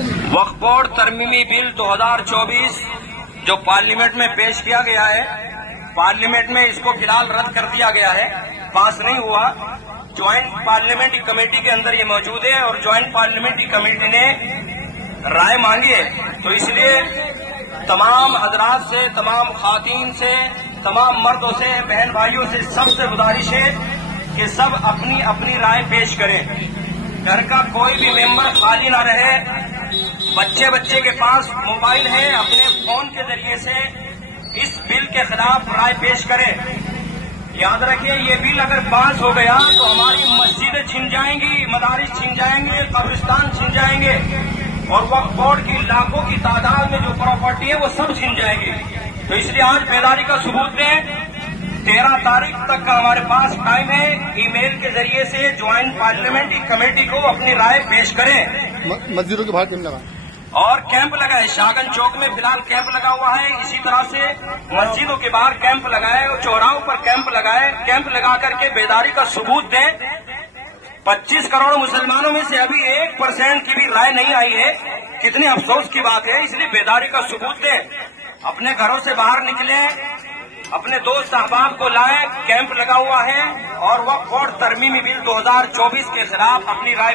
वक्फ board तरमीमी bill 2024 जो parliament में पेश किया गया है, पार्लियामेंट में इसको फिलहाल रद्द कर दिया गया है, पास नहीं हुआ। ज्वाइंट पार्लियामेंट्री कमेटी के अंदर ये मौजूद है और ज्वाइंट पार्लियामेंट्री कमेटी ने राय मांगी है, तो इसलिए तमाम हजरात से, तमाम खातीन से, तमाम मर्दों से, बहन भाइयों से सबसे गुजारिश है कि सब अपनी अपनी राय पेश करें। घर का कोई भी मेंबर खाली ना रहे। बच्चे के पास मोबाइल है, अपने फोन के जरिए से इस बिल के खिलाफ राय पेश करें। याद रखिए, ये बिल अगर पास हो गया तो हमारी मस्जिदें छिन जाएंगी, मदारिस छिन जाएंगे, कब्रिस्तान छिन जाएंगे और वक्फ बोर्ड की लाखों की तादाद में जो प्रॉपर्टी है वो सब छिन जाएगी। तो इसलिए आज बेदारी का सबूत दें। 13 तारीख तक का हमारे पास टाइम है। ईमेल के जरिए से ज्वाइंट पार्लियामेंट्री कमेटी को अपनी राय पेश करें। मस्जिदों के बाहर कैंप लगा और कैंप लगा है, शाहगंज चौक में फिलहाल कैंप लगा हुआ है। इसी तरह से मस्जिदों के बाहर कैंप लगाए और चौराहों पर कैंप लगाए। कैंप लगा करके बेदारी का सबूत दें। 25 करोड़ मुसलमानों में से अभी 1% की भी राय नहीं आई है। कितनी अफसोस की बात है। इसलिए बेदारी का सबूत दें। अपने घरों से बाहर निकले, अपने दोस्त अहबाब को लाएं। कैंप लगा हुआ है और वक्फ बोर्ड तरमीमी बिल 2024 के खिलाफ अपनी राय